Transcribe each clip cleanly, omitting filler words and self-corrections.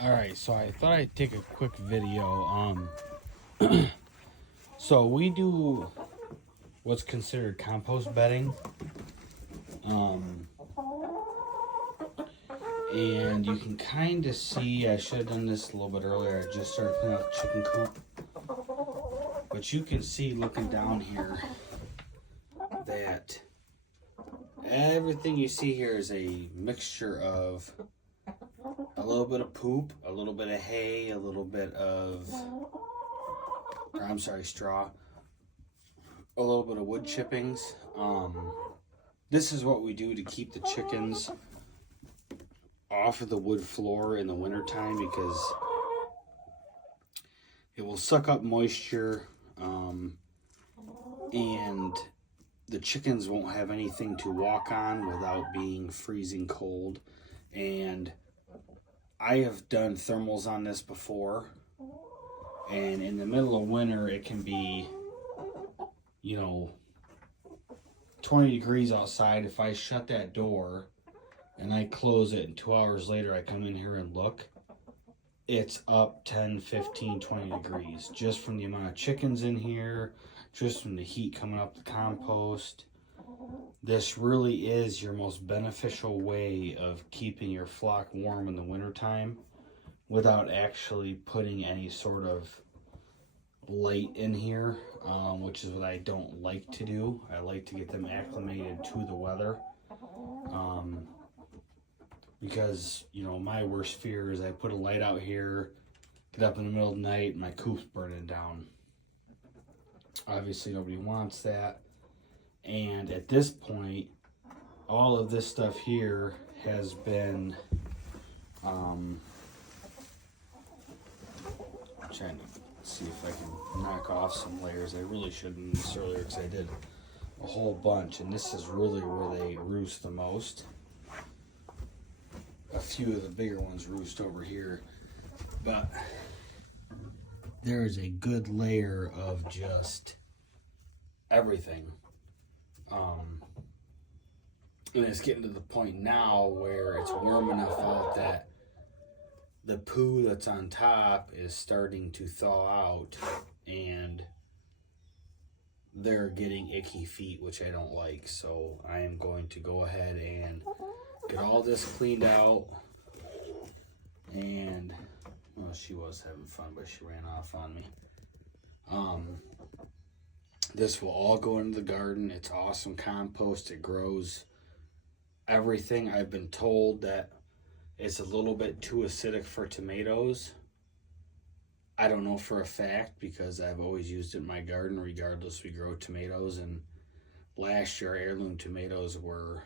Alright, so I thought I'd take a quick video. So we do what's considered compost bedding. And you can kind of see, I should have done this a little bit earlier. I just started cleaning out the chicken coop. But you can see looking down here that everything you see here is a mixture of a little bit of poop, a little bit of hay, a little bit of, straw, a little bit of wood chippings. This is what we do to keep the chickens off of the wood floor in the wintertime, because it will suck up moisture, and the chickens won't have anything to walk on without being freezing cold. And I have done thermals on this before, and in the middle of winter it can be 20 degrees outside. If I shut that door and I close it and 2 hours later I come in here and look, it's up 10, 15, 20 degrees just from the amount of chickens in here, just from the heat coming up the compost. This really is your most beneficial way of keeping your flock warm in the wintertime without actually putting any sort of light in here, which is what I don't like to do. I like to get them acclimated to the weather, because my worst fear is I put a light out here, get up in the middle of the night, and my coop's burning down. Obviously nobody wants that. And at this point, all of this stuff here has been trying to see if I can knock off some layers. I really shouldn't this earlier because I did a whole bunch, and this is really where they roost the most. A few of the bigger ones roost over here, but there is a good layer of just everything. And it's getting to the point now where it's warm enough out that the poo that's on top is starting to thaw out, and they're getting icky feet, which I don't like. So I am going to go ahead and get all this cleaned out. And well, she was having fun, but she ran off on me. This will all go into the garden. It's awesome compost. It grows everything. I've been told that it's a little bit too acidic for tomatoes. I don't know for a fact, because I've always used it in my garden regardless. We grow tomatoes, and last year heirloom tomatoes were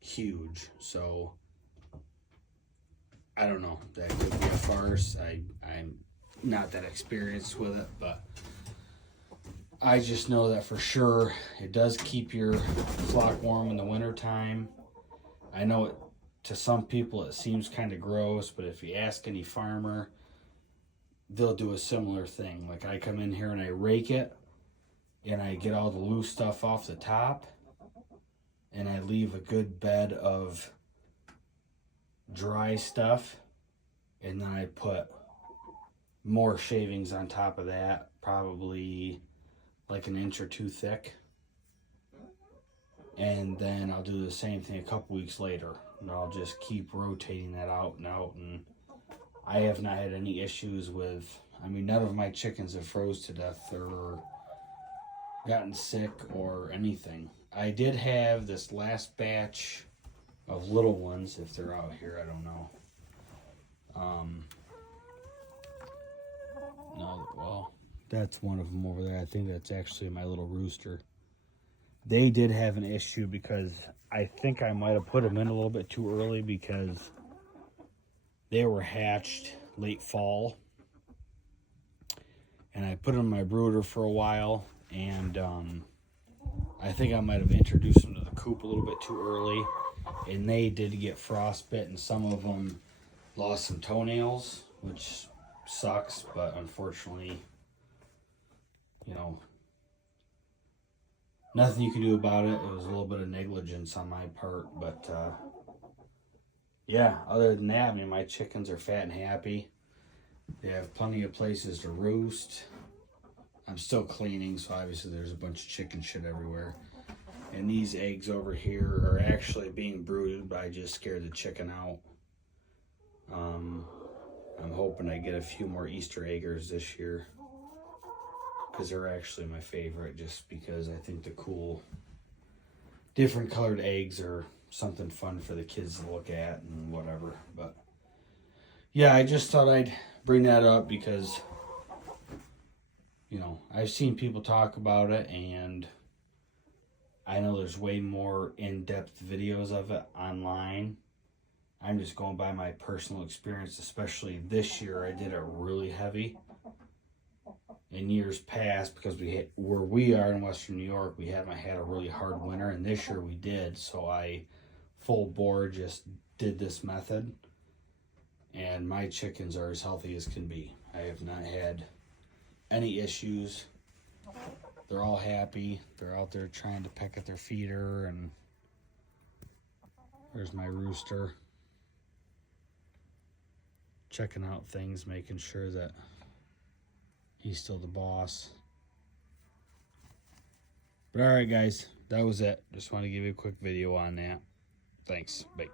huge. So I don't know. That could be a farce. I'm not that experienced with it, but I just know that for sure it does keep your flock warm in the wintertime. I know it, to some people it seems kind of gross, but if you ask any farmer, they'll do a similar thing. Like, I come in here and I rake it, and I get all the loose stuff off the top, and I leave a good bed of dry stuff, and then I put more shavings on top of that, probably like an inch or two thick, and then I'll do the same thing a couple weeks later, and I'll just keep rotating that out and out. And I have not had any issues with, none of my chickens have froze to death or gotten sick or anything. I did have this last batch of little ones, if they're out here, I don't know. No, well, that's one of them over there. I think that's actually my little rooster. They did have an issue because I think I might have put them in a little bit too early, because they were hatched late fall. And I put them in my brooder for a while, and I think I might have introduced them to the coop a little bit too early, and they did get frostbite, and some of them lost some toenails, which sucks, but unfortunately, nothing you can do about it. It was a little bit of negligence on my part, but yeah, other than that, I mean, my chickens are fat and happy. They have plenty of places to roost. I'm still cleaning, so obviously there's a bunch of chicken shit everywhere. And these eggs over here are actually being brooded, but I just scared the chicken out. I'm hoping I get a few more Easter eggers this year, because they're actually my favorite, just because I think the cool, different colored eggs are something fun for the kids to look at and whatever. But yeah, I just thought I'd bring that up because, you know, I've seen people talk about it, and I know there's way more in-depth videos of it online. I'm just going by my personal experience, especially this year. I did it really heavy. In years past, because where we are in Western New York, we haven't had a really hard winter, and this year we did. So I full bore just did this method, and my chickens are as healthy as can be. I have not had any issues. They're all happy. They're out there trying to peck at their feeder, and there's my rooster checking out things, making sure that he's still the boss. But all right, guys, that was it. Just want to give you a quick video on that. Thanks. Bye.